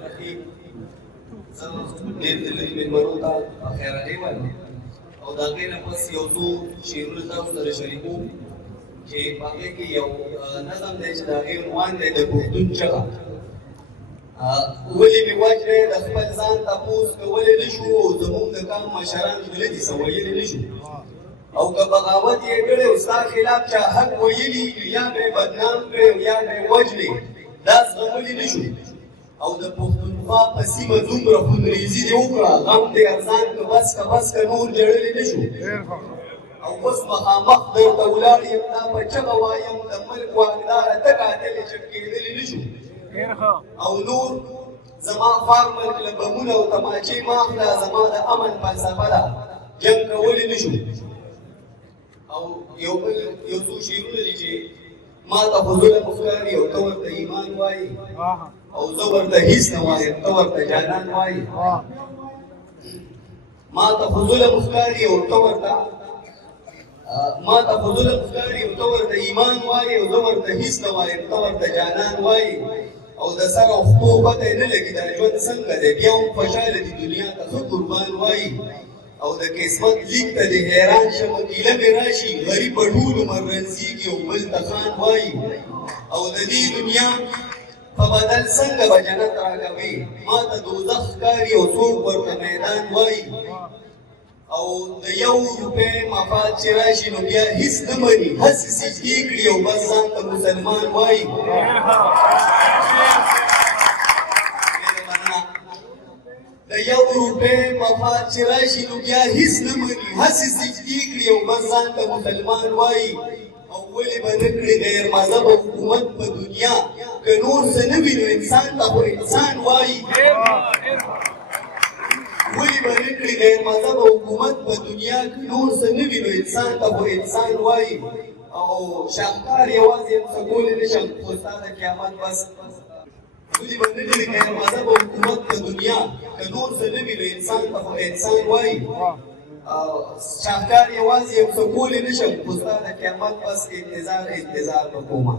الرحیم. زه ډېر دلري مېلمنو ته خیرانې وایم او د هغې نه پس یو څو شعرونه تاسو سره شریکوم چې په هغې کې یو نظم دی چې د هغې عنوان دی د پښتون چغه. ولې مې وجه د خپل ځان تپوس کولی نه شو او زموږ د قام مشران غلطي څه ویلي نه شو او که بغاوت یې کړی او ستا خلاف چا حق ویلي یا به یې بدنام کړی او یا به یې وژنې دا زغملی نه شو او د پښتونخوا په سیمه دومره خونریزي دې وکړه غم دې ارزان که بس که نور جړلی نه شو او اوس مخامخ درته ولاړ یم دا په چغه وایم د ملک واکداره ته قاتلې چټ کېدلی نه شو او نور زما خوار ملک له بمونه او تماچې مه اخله زما د امن فلسفه ده جنګ کولی نه شو او یو څو شعرونه دي چې ما ته خو ظلم ښکاري او ته ورته ایمان وایي او زه ورته هېڅ نه وایم ته ورته جانان وایي ما ته خو ظلم ښکاري او ته ورته ایمان وایي او زه ورته هېڅ نه وایم ته ورته جانان وایي او د سر او خپو پته یې نه لګي دا ژوند څنګه دی بیا هم خوشحاله دي دنیا ته ښه قربان وایي او د قسمت لیک ته دې حیران شم ګیله مې راشي غریب په ټول عمر رنځېږي او بل ته خان وایي او د دې دنیا په بدل څنګه به جنت راکوي ما ته دوزخ ښکاري او څوک ورته میدان وایي او د یو روپۍ مفاد چې راشي نو بیا هېڅ نه مني هسې سجدې کړي او بس ځان ته مسلمان وایي د یو روپۍ مفاد چې راشي نو بیا هېڅ نه مني هسې سجدې کړي او بس ځان ته مسلمان وایي او ولې به نه کړي غیر مذهبه حکومت په دنیا که نور څه نه وي نو انسان ته خو انسان وایي ولې به نه کړي غیر مذهبه حکومت په دنیا که نور څه نه وي نو انسان ته خو انسان وایي او شاهکار یوازې یم څه کولی نه شم خو ستا د قیامت بس ولې به نه کړي غیر مذهبه حکومت په دنیا که نور څه نه وي نو انسان ته خو انسان وایي شاهکار یوازې یم څه کولی نه شم خو ستا د قیامت بس انتظار به کومه